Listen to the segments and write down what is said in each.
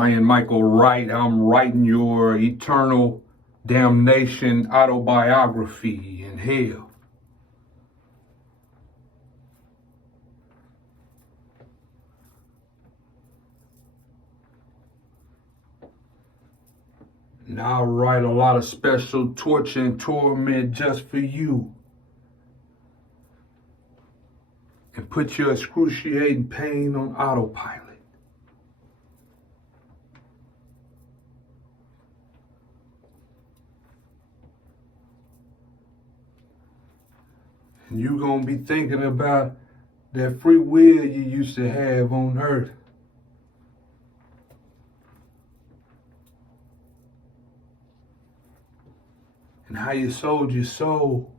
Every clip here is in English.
Ryan Michael Wright. I'm writing your eternal damnation autobiography in hell. And I'll write a lot of special torture and torment just for you. And put your excruciating pain on autopilot. And you're going to be thinking about that free will you used to have on earth. And how you sold your soul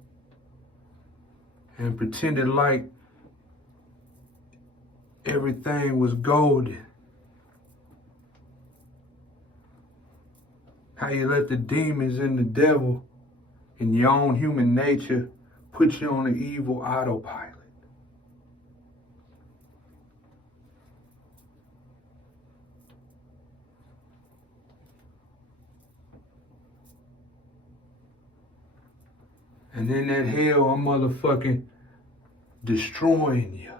and pretended like everything was golden. How you let the demons and the devil and your own human nature put you on an evil autopilot. And in that hell, I'm motherfucking destroying you.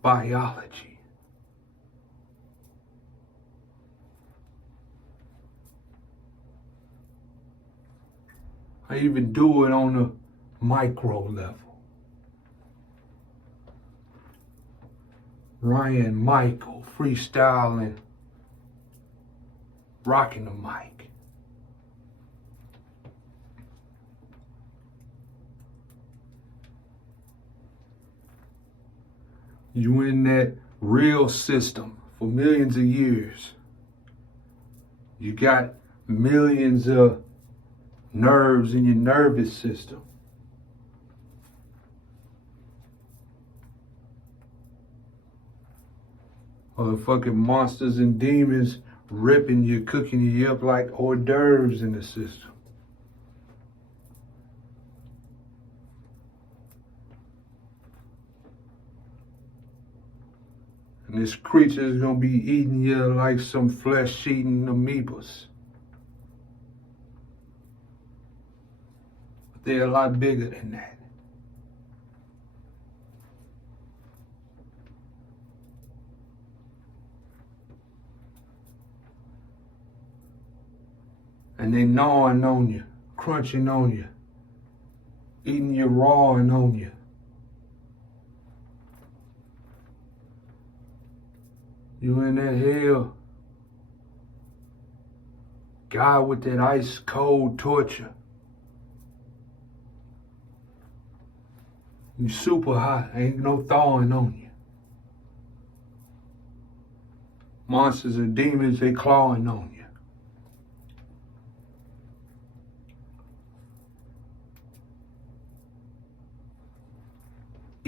Biology. I even do it on a micro level. Ryan Michael, freestyling, rocking the mic. You in that real system for millions of years. You got millions of nerves in your nervous system. Motherfucking monsters and demons ripping you, cooking you up like hors d'oeuvres in the system. And this creature is going to be eating you like some flesh-eating amoebas. But they're a lot bigger than that. And they gnawing on you, crunching on you, eating you raw and on you. You in that hell. God with that ice cold torture. You super hot, ain't no thawing on you. Monsters and demons, they clawing on you.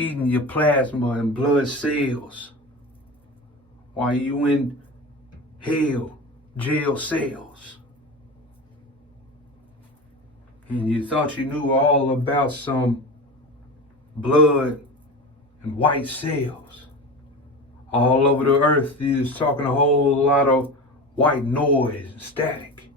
Eating your plasma and blood cells. While you in hell, jail cells. And you thought you knew all about some blood and white cells. All over the earth, you was talking a whole lot of white noise and static.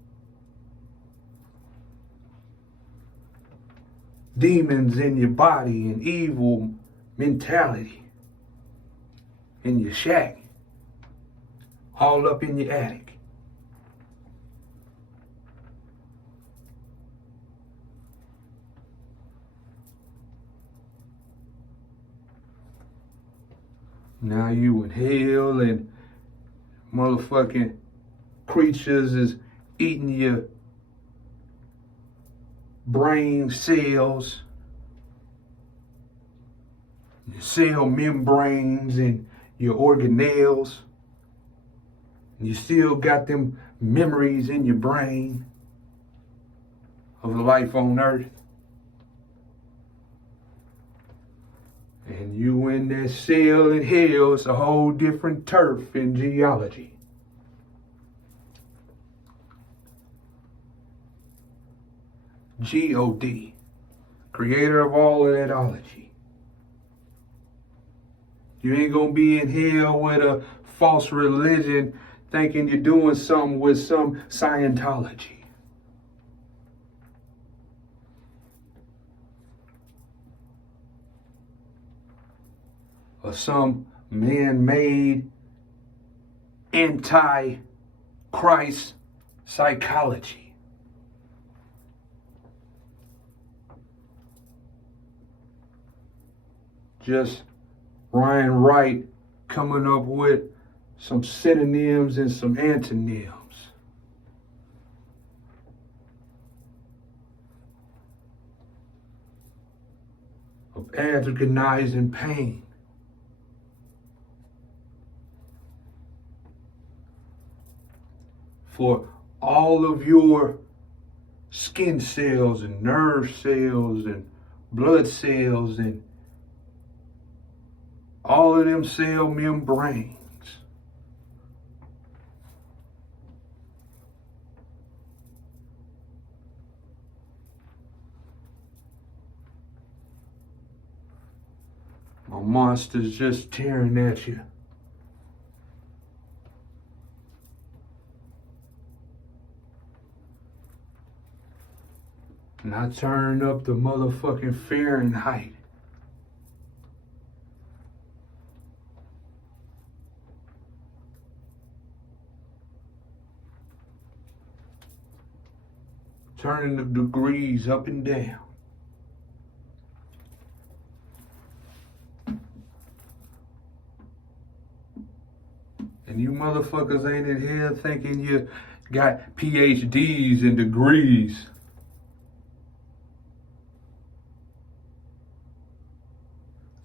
Demons in your body and evil mentality in your shack. All up in your attic. Now you in hell and motherfucking creatures is eating your brain cells, your cell membranes and your organelles. You still got them memories in your brain of life on earth. And you in that cell in hell, it's a whole different turf in geology. God, creator of all of that ology. You ain't gonna be in hell with a false religion thinking you're doing something with some Scientology. Or some man-made anti-Christ psychology. Just Ryan Wright coming up with some synonyms and some antonyms. Of antagonizing pain. For all of your skin cells and nerve cells and blood cells and all of them cell membranes. My monster's just tearing at you. And I turn up the motherfucking Fahrenheit. Turning the degrees up and down. And you motherfuckers ain't in here thinking you got PhDs and degrees.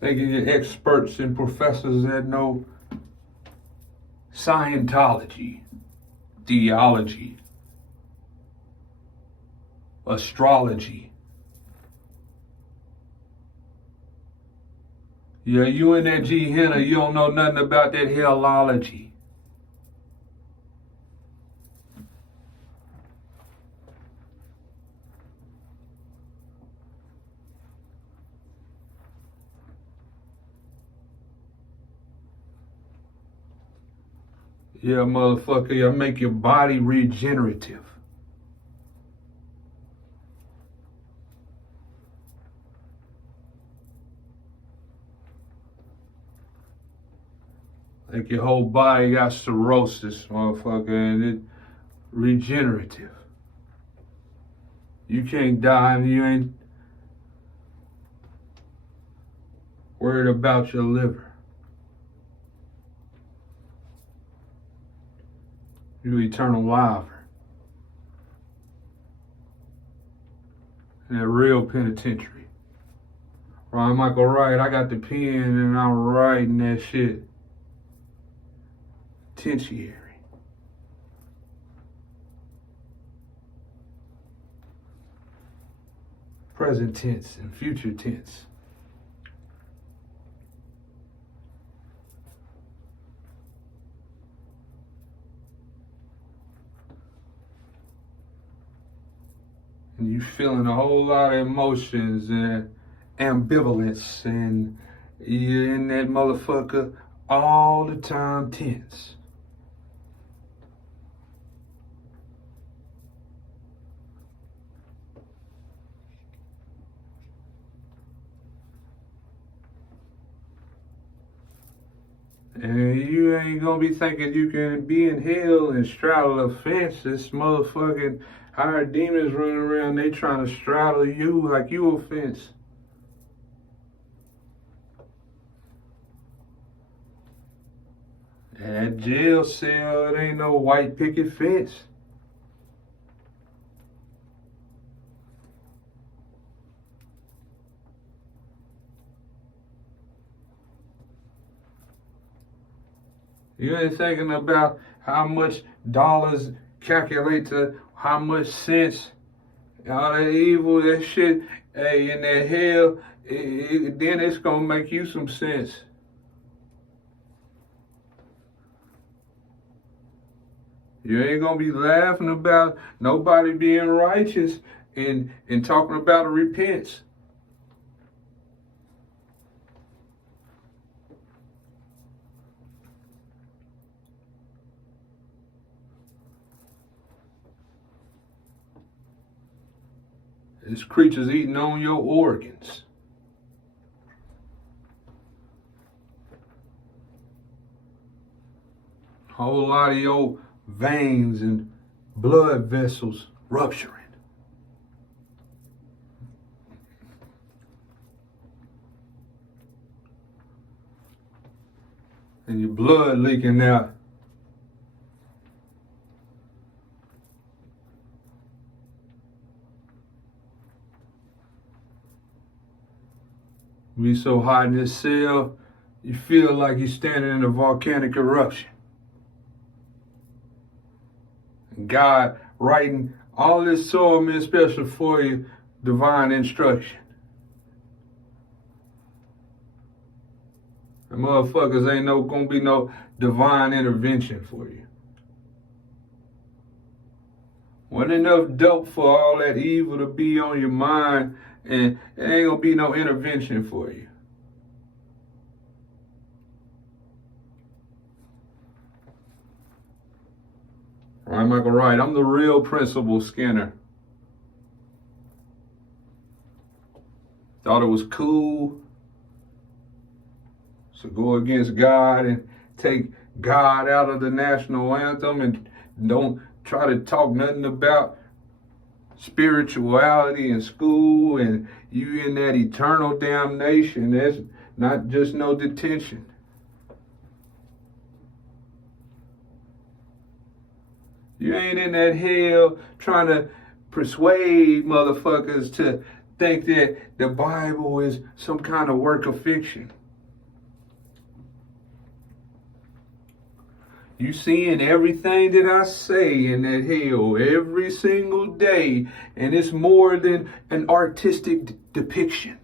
Thinking you're experts and professors that know Scientology, theology, astrology. Yeah, you and that G Henna, you don't know nothing about that hellology. Yeah, motherfucker, you make your body regenerative. Like your whole body got cirrhosis, motherfucker, and it regenerative. You can't die and you ain't worried about your liver. You eternal lifer. In that real penitentiary. Ryan Michael Wright, I got the pen and I'm writing that shit. Penitentiary. Present tense and future tense. And you feeling a whole lot of emotions and ambivalence, and you're in that motherfucker all the time tense. And you ain't gonna be thinking you can be in hell and straddle a fence. This motherfucking hired demons running around, they trying to straddle you like you a fence. And that jail cell, it ain't no white picket fence. You ain't thinking about how much dollars calculate to how much sense. All that evil, that shit, hey, in that hell, then it's gonna make you some sense. You ain't gonna be laughing about nobody being righteous and talking about a repentance. This creature's eating on your organs. A whole lot of your veins and blood vessels rupturing. And your blood leaking out. You be so hot in this cell, you feel like you're standing in a volcanic eruption. And God writing all this soil meant special for you, divine instruction. The motherfuckers ain't gonna be no divine intervention for you. Wasn't enough dope for all that evil to be on your mind, and it ain't gonna be no intervention for you. All right, Michael Wright, I'm the real Principal Skinner. Thought it was cool to go against God and take God out of the national anthem and don't try to talk nothing about spirituality in school, and you in that eternal damnation. That's not just no detention. You ain't in that hell trying to persuade motherfuckers to think that the Bible is some kind of work of fiction. You seeing everything that I say in that hell every single day, and it's more than an artistic depiction.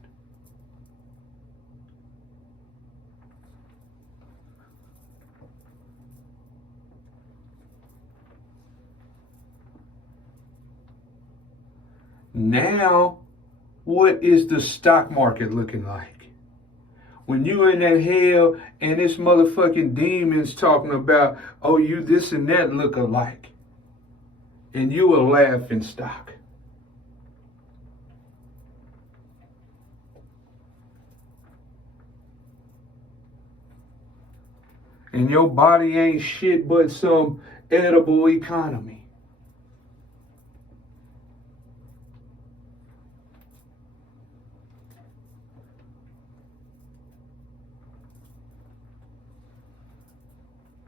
Now, what is the stock market looking like? When you in that hell and this motherfucking demon's talking about, oh, you this and that look alike, and you a laughing stock. And your body ain't shit but some edible economy.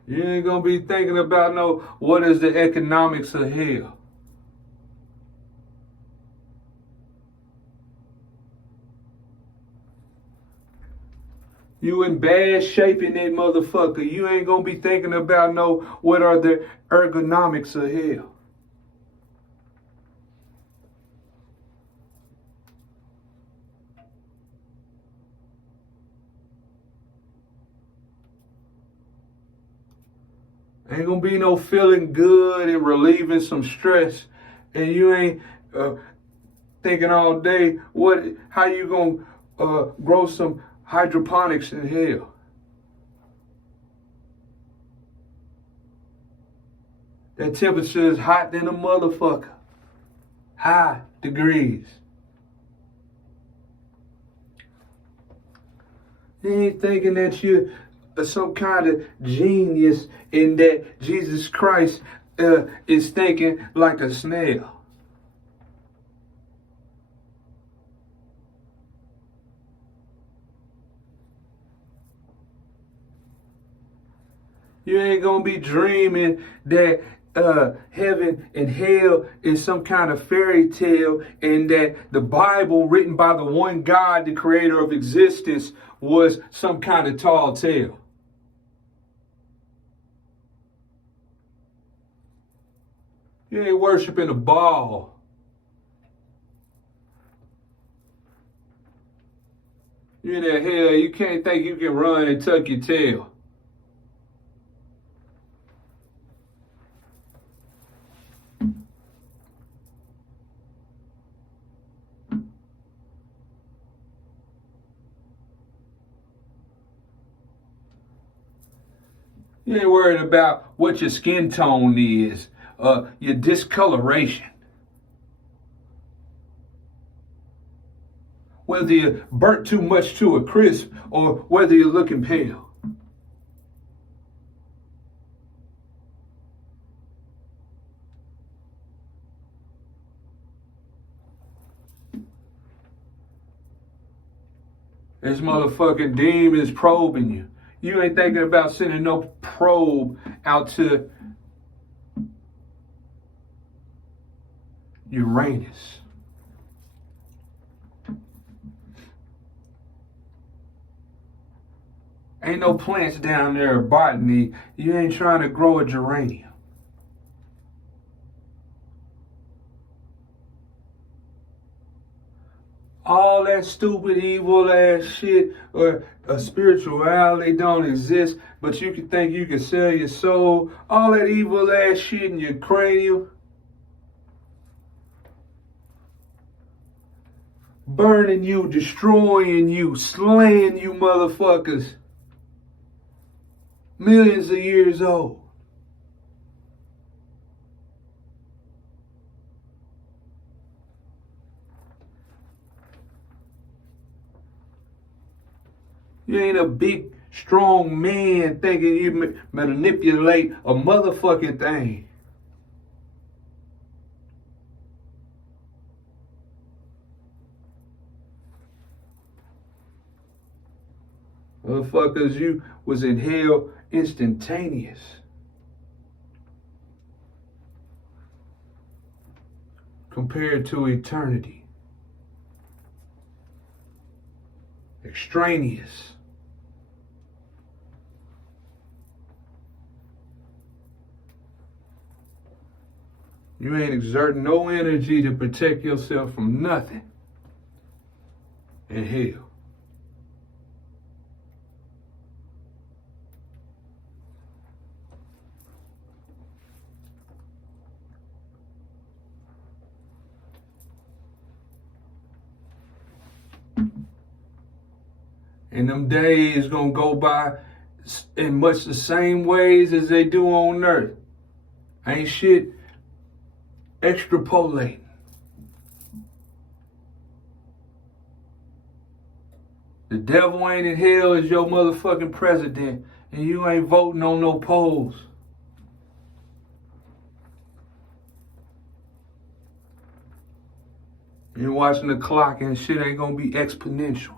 You ain't gonna be thinking about no, what is the economics of hell? You in bad shape in that motherfucker. You ain't gonna be thinking about no, what are the ergonomics of hell? Ain't gonna be no feeling good and relieving some stress, and you ain't thinking all day how you gonna grow some hydroponics in hell. That temperature is hot than a motherfucker. High degrees. You ain't thinking that you're some kind of genius in that Jesus Christ is thinking like a snail. You ain't gonna be dreaming that heaven and hell is some kind of fairy tale, and that the Bible written by the one God, the creator of existence, was some kind of tall tale. You ain't worshiping a ball. You in that hell, you can't think you can run and tuck your tail. You ain't worried about what your skin tone is, your discoloration. whether you burnt too much to a crisp or whether you're looking pale. This motherfucking demon is probing you. You ain't thinking about sending no probe out to Uranus. Ain't no plants down there, botany. You ain't trying to grow a geranium. All that stupid, evil ass shit or a spirituality don't exist, but you can think you can sell your soul. All that evil ass shit in your cranium. Burning you, destroying you, slaying you motherfuckers. Millions of years old. You ain't a big, strong man thinking you manipulate a motherfucking thing. Motherfuckers, you was in hell instantaneous. Compared to eternity. Extraneous. You ain't exerting no energy to protect yourself from nothing in hell. And them days gonna go by in much the same ways as they do on earth. Ain't shit extrapolating. The devil ain't in hell as your motherfucking president, and you ain't voting on no polls. You're watching the clock and shit ain't gonna be exponential.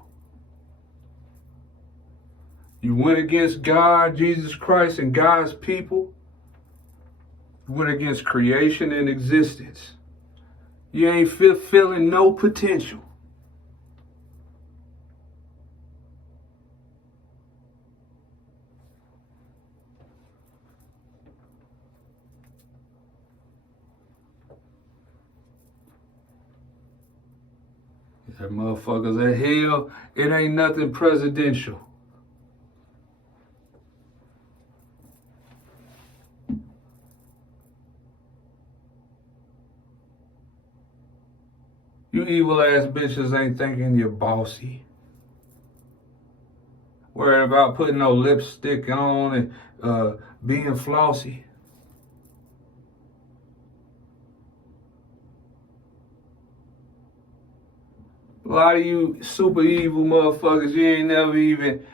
You went against God, Jesus Christ, and God's people. You went against creation and existence. You ain't feeling no potential. That motherfuckers at hell, it ain't nothing presidential. You evil ass bitches ain't thinking you're bossy. Worried about putting no lipstick on and being flossy. A lot of you super evil motherfuckers, you ain't never even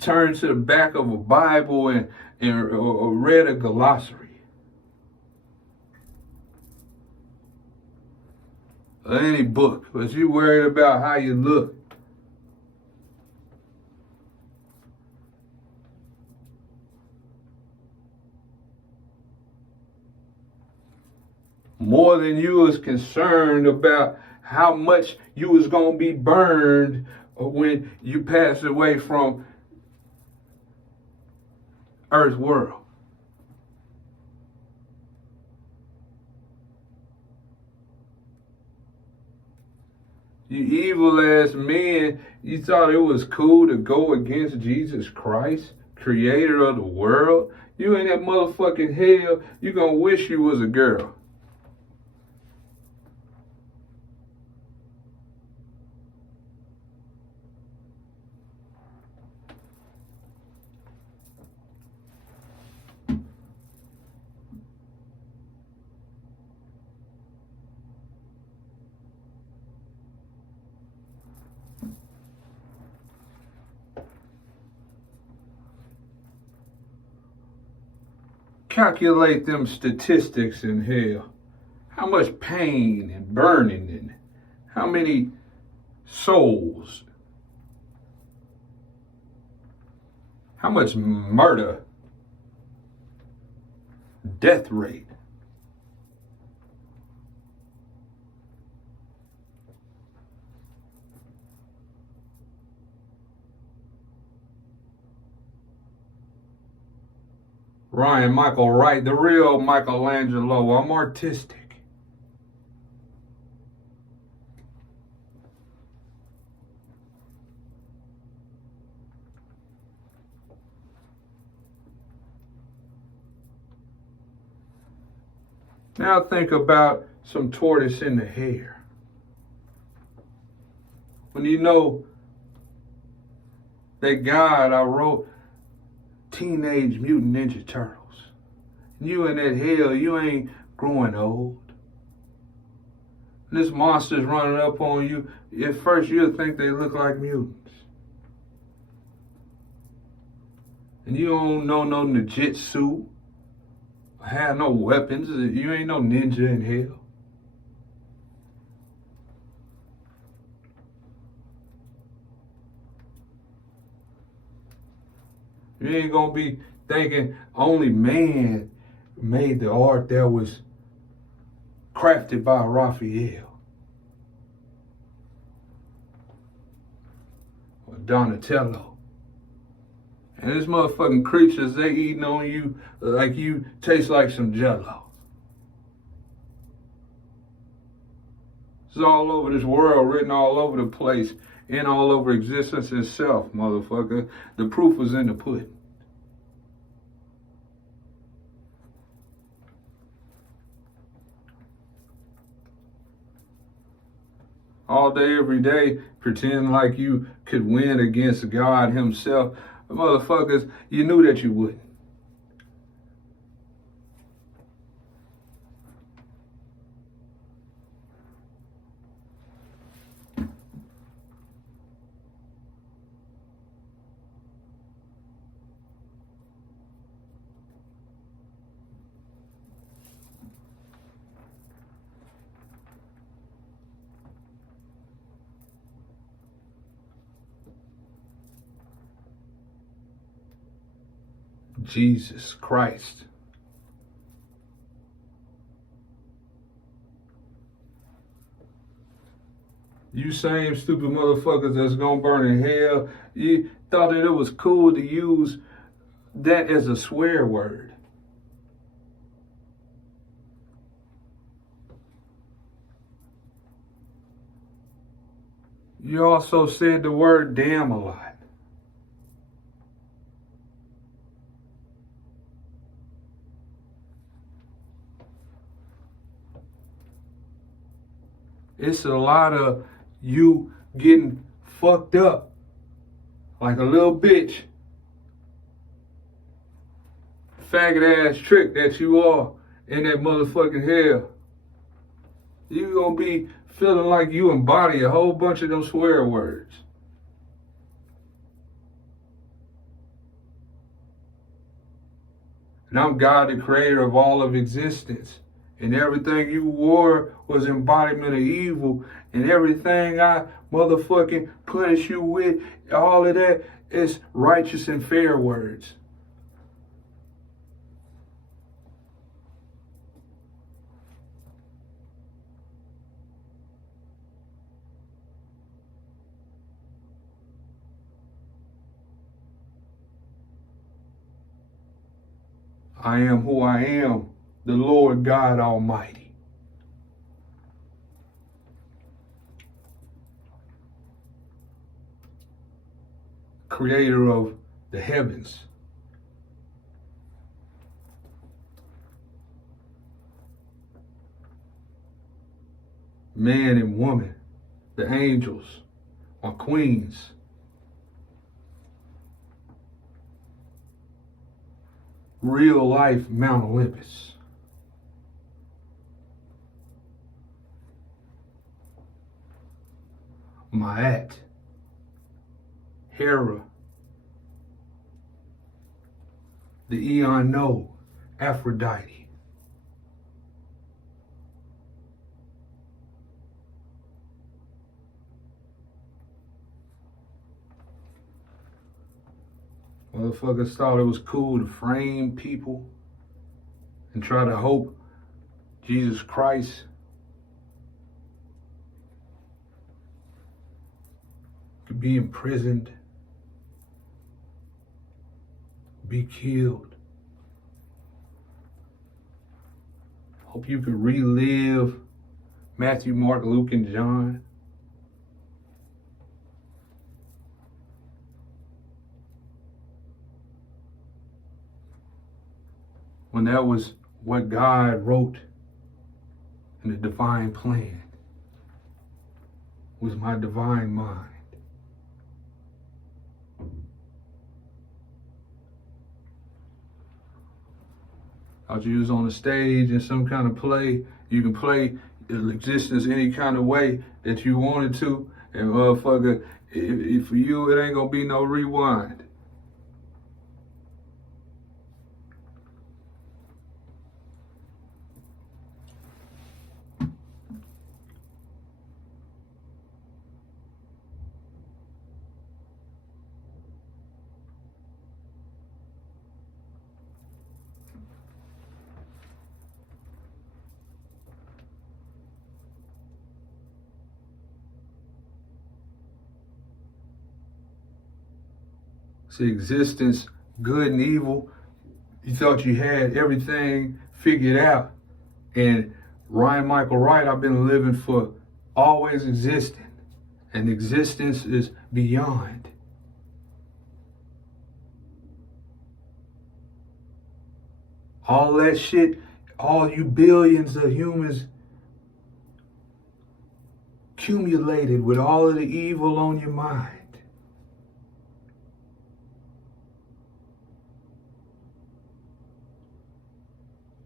turned to the back of a Bible or read a glossary. Or any book, but you worried about how you look. More than you was concerned about how much you was gonna be burned when you pass away from Earth world. You evil ass men, you thought it was cool to go against Jesus Christ, creator of the world? You in that motherfucking hell, you gonna wish you was a girl. calculate them statistics in hell. How much pain and burning and how many souls, how much murder, death rate. Ryan Michael Wright, the real Michelangelo. I'm artistic. Now think about some tortoise in the hair. When you know that God, I wrote Teenage Mutant Ninja Turtles. You in that hell, you ain't growing old. And this monster's running up on you. At first you'll think they look like mutants. And you don't know no ninjutsu, have no weapons. You ain't no ninja in hell. You ain't gonna be thinking only man made the art that was crafted by Raphael or Donatello. And these motherfucking creatures, they eating on you like you taste like some Jello. It's all over this world, written all over the place, and all over existence itself, motherfucker. The proof was in the pudding. All day, every day, pretend like you could win against God himself. Motherfuckers, you knew that you wouldn't. Jesus Christ. You same stupid motherfuckers that's gonna burn in hell, you thought that it was cool to use that as a swear word. You also said the word damn a lot. It's a lot of you getting fucked up like a little bitch, faggot ass trick that you are in that motherfucking hell. You gonna be feeling like you embody a whole bunch of them swear words. And I'm God, the creator of all of existence. And everything you wore was embodiment of evil. And everything I motherfucking punish you with, all of that is righteous and fair words. I am who I am, the Lord God Almighty. Creator of the heavens. Man and woman, the angels, my queens. Real life Mount Olympus. Ma'at, Hera, the Eon No, Aphrodite. Motherfuckers thought it was cool to frame people and try to hope Jesus Christ could be imprisoned, be killed. Hope you could relive Matthew, Mark, Luke, and John. When that was what God wrote in the divine plan, was my divine mind. Thought you was on the stage in some kind of play. You can play existence any kind of way that you wanted to, and motherfucker, if for you it ain't gonna be no rewind. See, existence, good and evil. You thought you had everything figured out. And Ryan Michael Wright, I've been living for always existing. And existence is beyond. All that shit, all you billions of humans accumulated with all of the evil on your mind.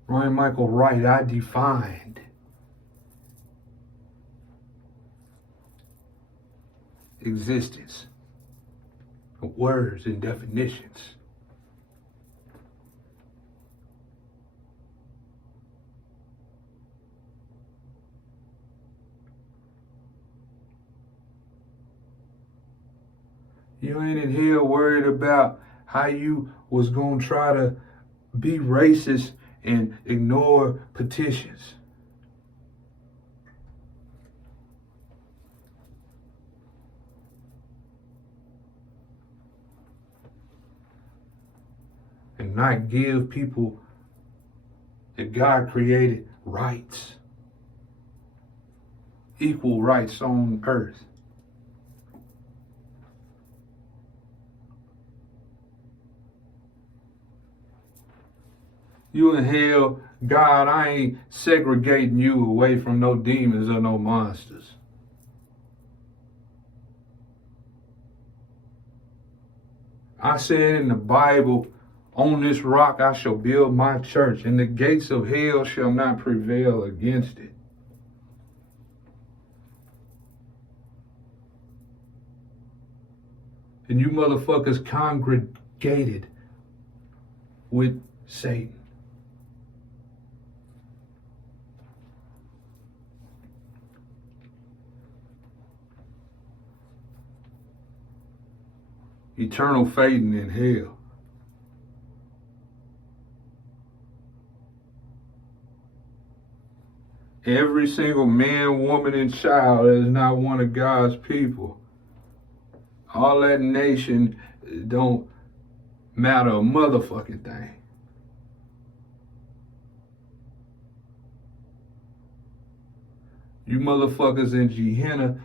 Ryan Michael Wright, I defined existence, words and definitions. You ain't in here worried about how you was gonna try to be racist and ignore petitions. And not give people that God created rights, equal rights on earth. You in hell, God, I ain't segregating you away from no demons or no monsters. I said in the Bible, on this rock I shall build my church, and the gates of hell shall not prevail against it. And you motherfuckers congregated with Satan. Eternal fading in hell. Every single man, woman, and child that is not one of God's people. All that nation don't matter a motherfucking thing. You motherfuckers in Gehenna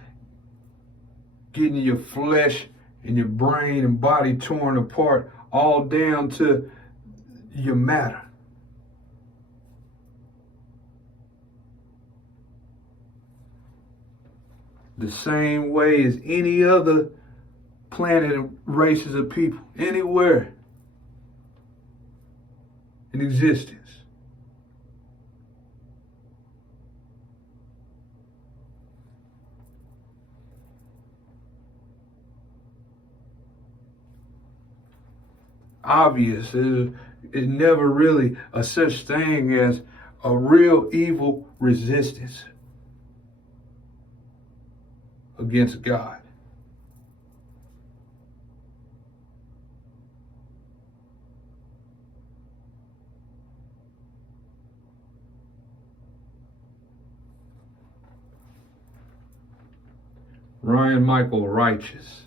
getting your flesh and your brain and body torn apart, all down to your matter. The same way as any other planet and races of people, anywhere in existence. Obvious. It's never really a such thing as a real evil resistance against God. Ryan Michael Righteous.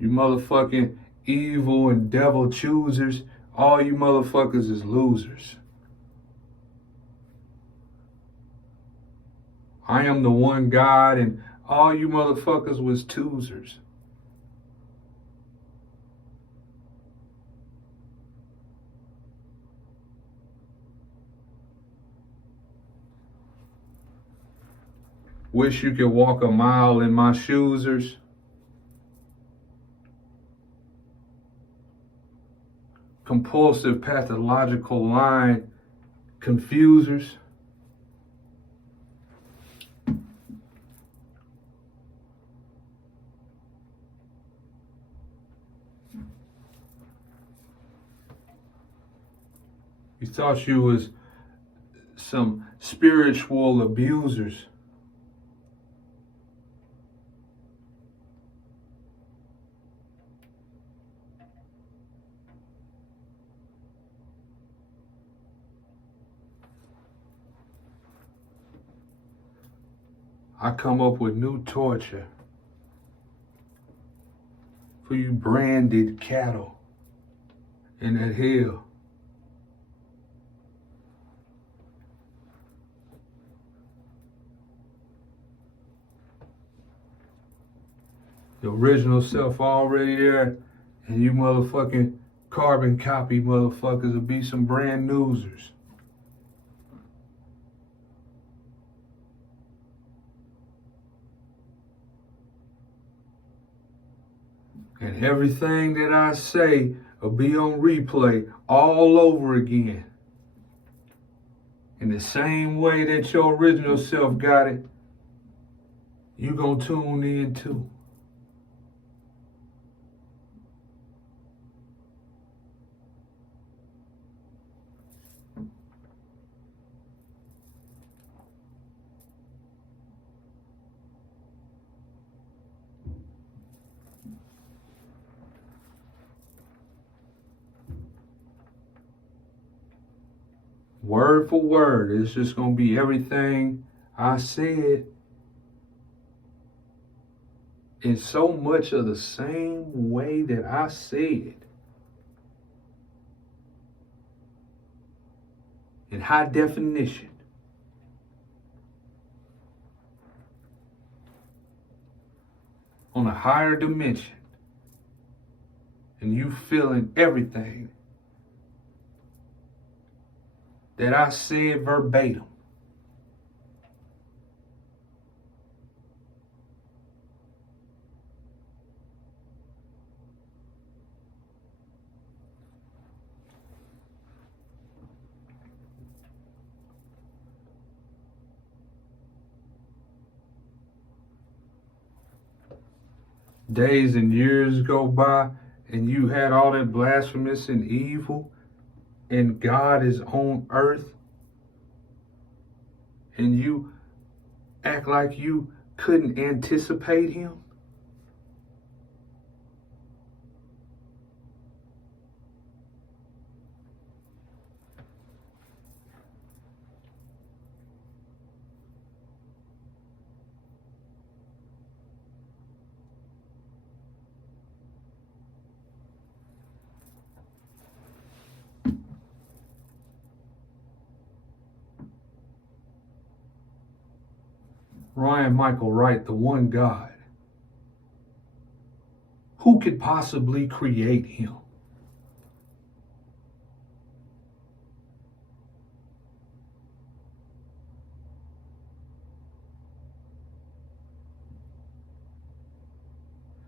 You motherfucking evil and devil choosers, all you motherfuckers is losers. I am the one God, and all you motherfuckers was choosers. Wish you could walk a mile in my shoesers. Compulsive, pathological line confusers. You thought you was some spiritual abusers. I come up with new torture for you branded cattle in that hell. The original self already there, and you motherfucking carbon copy motherfuckers will be some brand newsers. And everything that I say will be on replay all over again. In the same way that your original self got it, you gonna tune in too. Word for word, it's just gonna be everything I said in so much of the same way that I said. In high definition. On a higher dimension. And you feeling everything that I said verbatim. Days and years go by, and you had all that blasphemous and evil, and God is on earth, and you act like you couldn't anticipate him? Ryan Michael Wright, the one God. Who could possibly create him?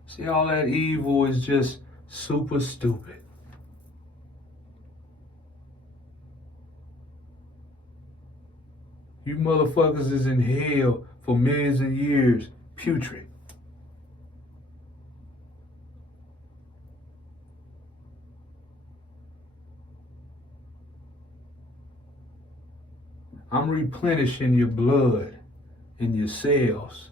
See, all that evil is just super stupid. You motherfuckers is in hell for millions of years, putrid. I'm replenishing your blood and your cells.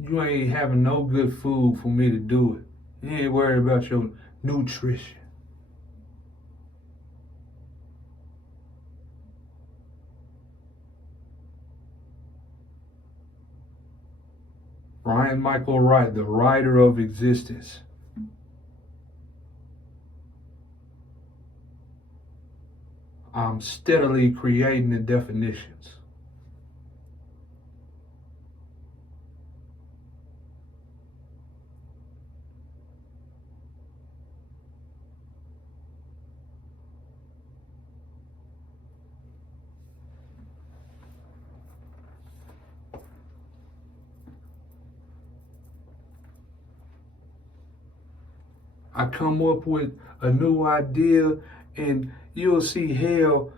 You ain't having no good food for me to do it. You ain't worried about your nutrition. Brian Michael Wright, the writer of existence. I'm steadily creating the definitions. I come up with a new idea and you'll see hell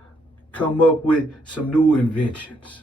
come up with some new inventions.